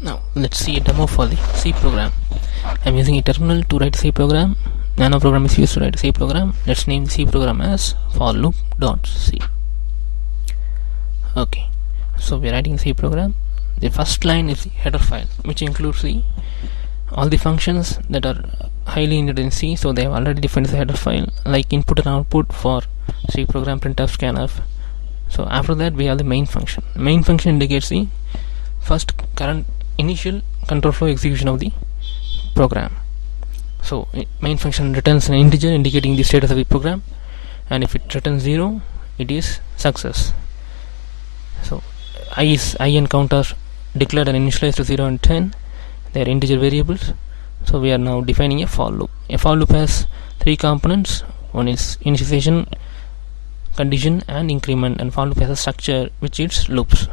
Now let's see a demo for the C program. I'm using a terminal to write a C program. Nano program is used to write a C program. Let's name the C program as for loop.c. Okay, so we're writing a C program. The first line is the header file, which includes all the functions that are highly needed in C. So they have already defined the header file, like input and output for C program, printf, scanf. So after that we have the main function. Main function indicates the first current initial control flow execution of the program. So main function returns an integer indicating the status of the program, and if it returns 0, it is success. So I and count are declared and initialized to 0 and 10. They are integer variables. So we are now defining a for loop. A for loop has three components. One is initialization, condition, and increment, and for loop has a structure which is loops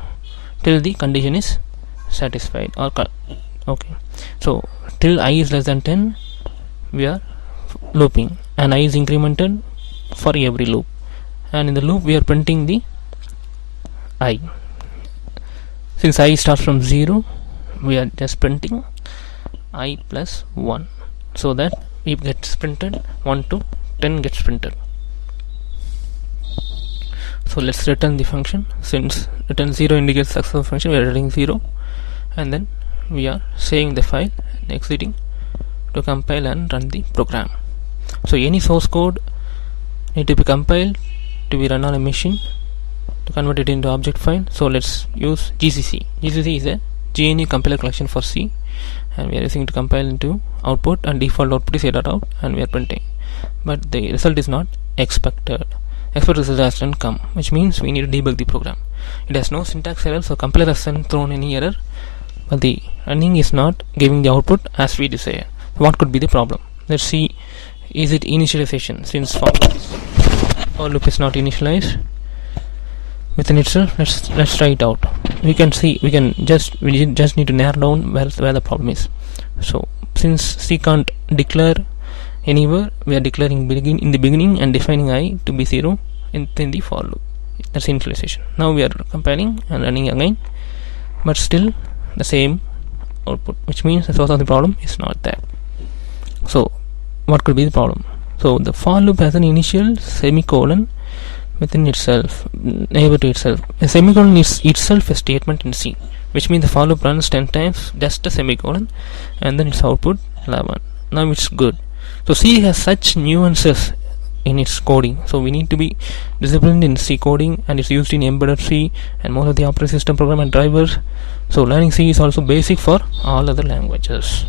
till the condition is satisfied or okay. So till I is less than 10 we are looping, and I is incremented for every loop, and in the loop we are printing the I. Since I starts from 0, we are just printing I plus 1, so that it gets printed 1 to 10 gets printed. So let's return the function. Since return 0 indicates successful function, we are returning 0, and then we are saving the file and exiting to compile and run the program. So any source code need to be compiled to be run on a machine to convert it into object file. So let's use GCC. GCC is a GNU compiler collection for C, and we are using it to compile into output, and default output is a.out, and we are printing, but the result is not expected. Expected result hasn't come, which means we need to debug the program. It has no syntax error, so compiler hasn't thrown any error, but the running is not giving the output as we desire. What could be the problem? Let's see. Is it initialization? Since for loop is not initialized within itself, let's try it out. We just need to narrow down where the problem is. So since C can't declare anywhere, we are declaring in the beginning and defining I to be 0 in the for loop. That's initialization. Now we are compiling and running again, but still the same output, which means the source of the problem is not there. So what could be the problem? So the for loop has an initial semicolon within itself, neighbor to itself. A semicolon is itself a statement in C, which means the for loop runs 10 times just a semicolon, and then its output 11. Now it's good. So C has such nuances in its coding, so we need to be disciplined in C coding, and it's used in embedded C and most of the operating system program and drivers. So learning C is also basic for all other languages.